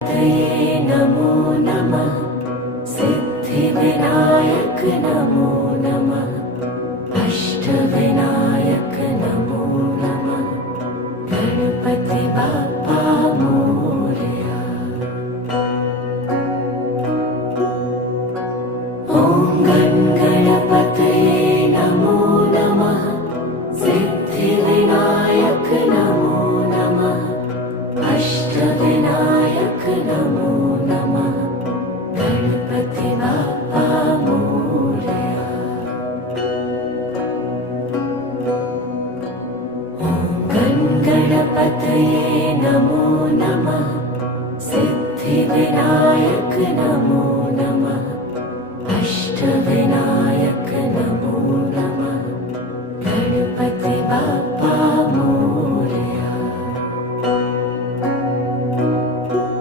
तये नमो नमः। सिद्धिविनायक नमो नमः। अष्टविनायक नमो नमः। गणपति बाप्पा मोरया। ॐ गणपतये नमो नमः। सिद्धिविनायक नमो नमः। अष्टविनायक नमो नमः। गणपति बाप्पा मोरया। ॐ गणपतये नमो नमः। सिद्धिविनायक नमो नमः।